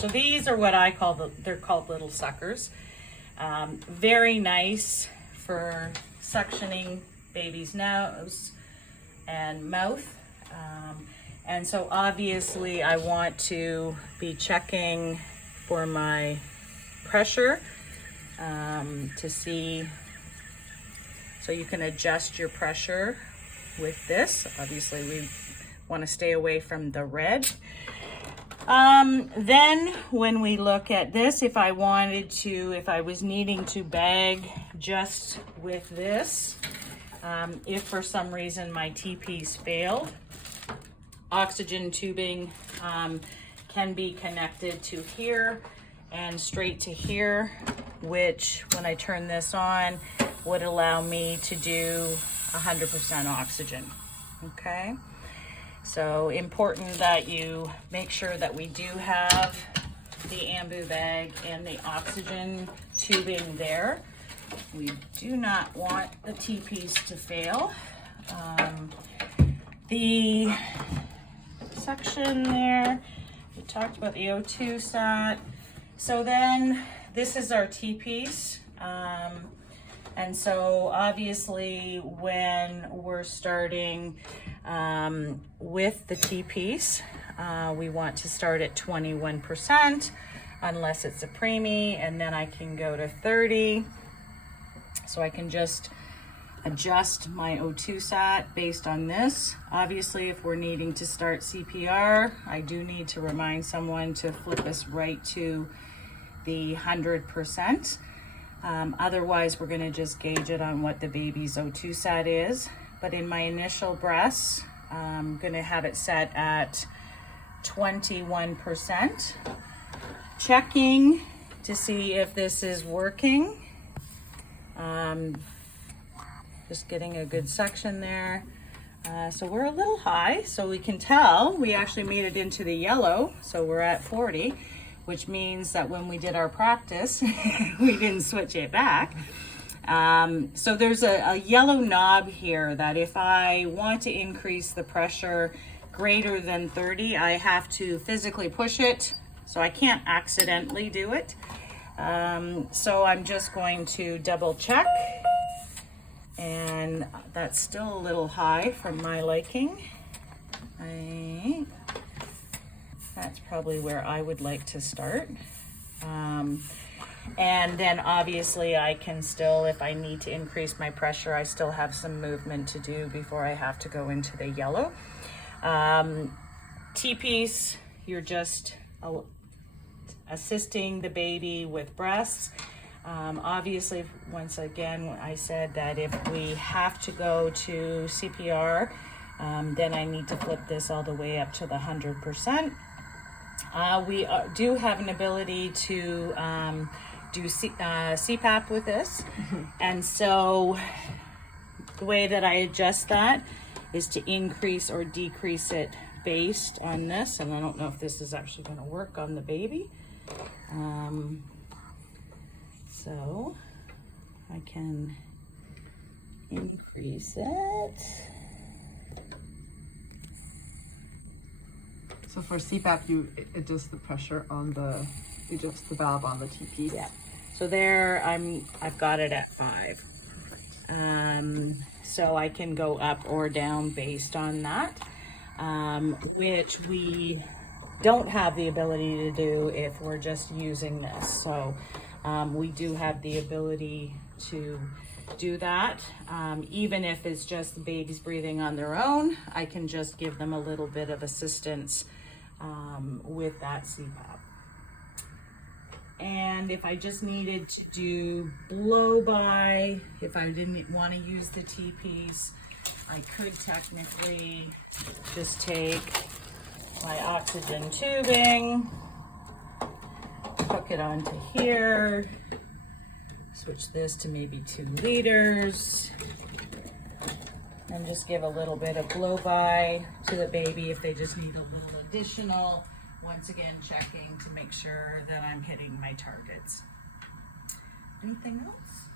So these are what I call they're called little suckers. Very nice for suctioning baby's nose and mouth. And so obviously I want to be checking for my pressure to see, so you can adjust your pressure with this. Obviously we want to stay away from the red. Then when we look at this, if I was needing to bag just with this, if for some reason my TPs failed, oxygen tubing can be connected to here and straight to here, which when I turn this on would allow me to do 100% oxygen. Okay, so important that you make sure that we do have the ambu bag and the oxygen tubing there. We do not want the TPs to fail. The section there, we talked about the O2 sat. So then this is our TPs. And so obviously when we're starting with the TPs, we want to start at 21% unless it's a preemie, and then I can go to 30. So I can just adjust my O2 sat based on this. Obviously, if we're needing to start CPR, I do need to remind someone to flip us right to the 100%. Otherwise, we're going to just gauge it on what the baby's O2 sat is. But in my initial breaths, I'm going to have it set at 21%. Checking to see if this is working. Just getting a good suction there. So we're a little high, so we can tell we actually made it into the yellow. So we're at 40, which means that when we did our practice, we didn't switch it back. So there's a yellow knob here that if I want to increase the pressure greater than 30, I have to physically push it. So I can't accidentally do it. So I'm just going to double check. And that's still a little high for my liking. That's probably where I would like to start. And then obviously I can still, if I need to increase my pressure, I still have some movement to do before I have to go into the yellow. TPs, you're just assisting the baby with breaths. Obviously, once again, I said that if we have to go to CPR, then I need to flip this all the way up to the 100%. We do have an ability to do CPAP with this. And so the way that I adjust that is to increase or decrease it based on this. And I don't know if this is actually going to work on the baby. So I can increase it. So for CPAP, you adjust the pressure on the valve on the TP. Yeah. So there I've got it at 5. So I can go up or down based on that, which we don't have the ability to do if we're just using this. So we do have the ability to do that. Even if it's just the babies breathing on their own, I can just give them a little bit of assistance with that CPAP. And if I just needed to do blow by, if I didn't want to use the TPs, I could technically just take my oxygen tubing, hook it onto here, switch this to maybe 2 liters, and just give a little bit of blow by to the baby if they just need a little additional. Once again, checking to make sure that I'm hitting my targets. Anything else?